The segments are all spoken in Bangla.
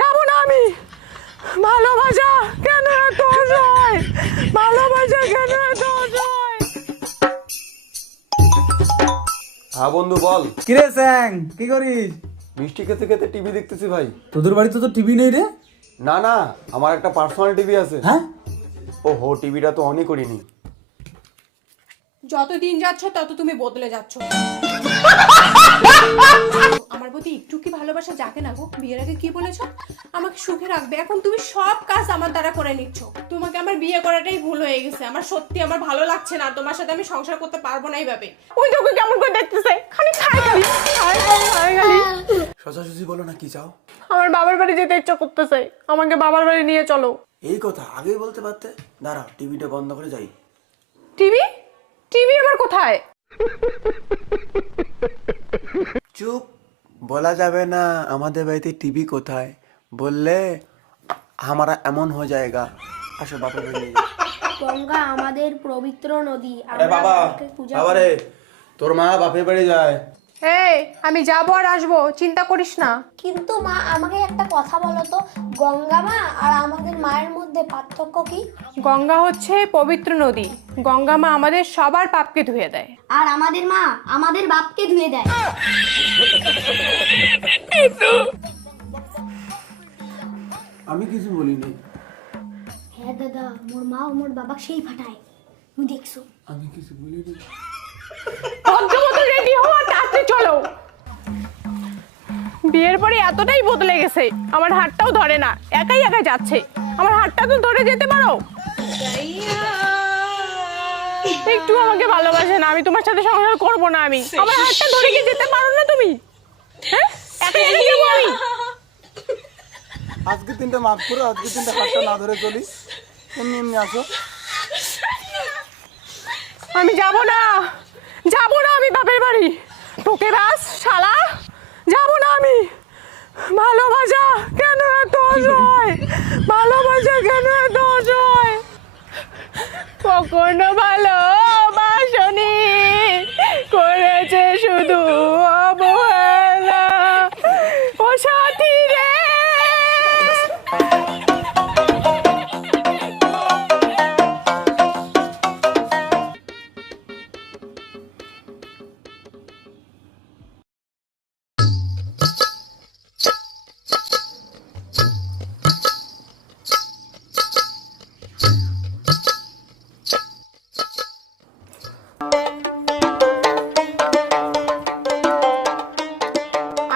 যাব না আমি। ভালোবাসা কেন এত অসহায়, ভালোবাসা কেন এত অসহায়। হ্যাঁ বন্ধু বল। কিরে স্যাং, কি করিস? মিষ্টি খেতে খেতে টিভি দেখতেছি ভাই। তোদের বাড়িতে তো টিভি নেই রে? না না, আমার একটা পার্সোনাল টিভি আছে। হ্যাঁ, ওহো, টিভিটা তো অনই করিনি। যত দিন যাচ্ছ তত তুমি বদলে যাচ্ছ। আমার প্রতি একটু কি ভালোবাসা জাগে না গো? বিয়ের আগে কি বলেছো? আমাকে সুখে রাখবে। এখন তুমি সব কাজ আমার দ্বারা করে নিচ্ছ। তোমাকে আমার বিয়ে করাটাই ভুল হয়ে গেছে। আমার সত্যি আমার ভালো লাগছে না। তোমার সাথে আমি সংসার করতে পারবো না এইভাবে। ওই তোকে কেমন করে দেখতেছে, খালি খাই খালি খাই খাই খাই খালি। সোজাসুজি বলো না, কি চাও? আমার বাবার বাড়ি যেতে ইচ্ছা করতেছে, আমাকে বাবার বাড়ি নিয়ে চলো। এই কথা আগেই বলতে পারতে। দাঁড়াও, টিভিটা বন্ধ করে যাই। টিভি? টিভি আমার কোথায়? চুপ, বলা যাবে না আমাদের বাড়িতে টিভি কোথায়। বললে हमारा এমন হয়ে যায়গা। আসো বাপের বাড়ি নিয়ে যাই। গঙ্গা আমাদের পবিত্র নদী। আরে বাবা, বাবা রে, তোর মা বাপের বাড়ি যায়। এই, আমি যাবো আর আসবো, চিন্তা করিস না। কিন্তু মা, আমাকে একটা কথা বলো তো, গঙ্গা মা আর আমাদের মায়ের মধ্যে পার্থক্য কি? গঙ্গা হচ্ছে পবিত্র নদী। গঙ্গা মা আমাদের সবার পাপকে ধুয়ে দেয়। আর আমাদের মা আমাদের বাপকে ধুয়ে দেয়। আমি কিছু বলিনি। হ্যাঁ দাদা, মোর মা ও মোর বাবা সেই ফাটায়, তুমি দেখছো? আমি কিছু বলিনি। ভদ্রমতো রেডি হও আর তাড়াতাড়ি চলো। বিয়ের পরে এতটাই বদলে গেছে, আমার হাতটাও ধরে না, একাই একাই যাচ্ছে। আমার হাতটা তো ধরে যেতে পারো। একটু আমাকে ভালোবাসে না, আমি তোমার সাথে সংসার করব না। আমি আমার হাতটা ধরে কি যেতে পারো না তুমি? হ্যাঁ, একাই একাই যাবো আমি। আজকে তিনটা মাফ করো, আজকে তিনটা হাতটা না ধরে চলি। এমনি এমনি আসো। আমি যাব না, যাব না আমি বাপের বাড়ি। তোকে বাস শালা, যাব না আমি। ভালোবাসা কেন এত অসহায়, ভালোবাসা কেন এত অসহায়। কখনো ভালোবাসনি, করেছে শুধু অবহেলা। ও সাথী রে,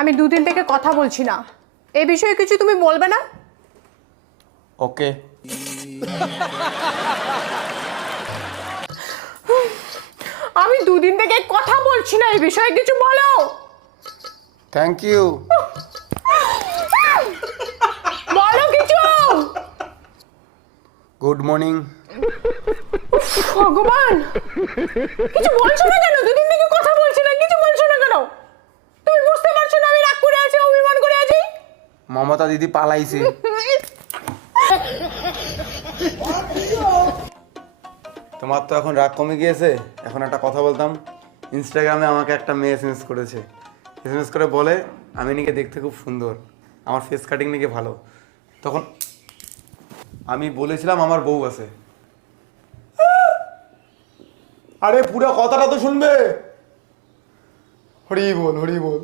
আমি দুদিন থেকে কথা বলছি না, এ বিষয়ে কিছু তুমি বলবে না? ওকে। আমি দুদিন থেকে কথা বলছি না, এই বিষয়ে কিছু বলো। Thank you. বলো কিছু। Good morning. ভগবান, কিছু বলছো না কেন? দুদিন থেকে কথা বলছি না, কিছু বলছো না কেন? তুমি বুঝতে পারছো না আমি রাগ করে আছি, অভিমান করে আছি? মমতা দিদি পালাইছে। তোমার তো এখন রাগ কমে গিয়েছে। এখন একটা কথা বলতাম। ইনস্টাগ্রামে আমাকে একটা মেয়ে এসএমএস করেছে। এসএমএস করে বলে আমি নাকি দেখতে খুব সুন্দর, আমার ফেস কাটিং নাকি ভালো। তখন আমি বলেছিলাম আমার বউ আছে। আরে পুরো কথাটা তো শুনবে। হরি বল, হরি বল।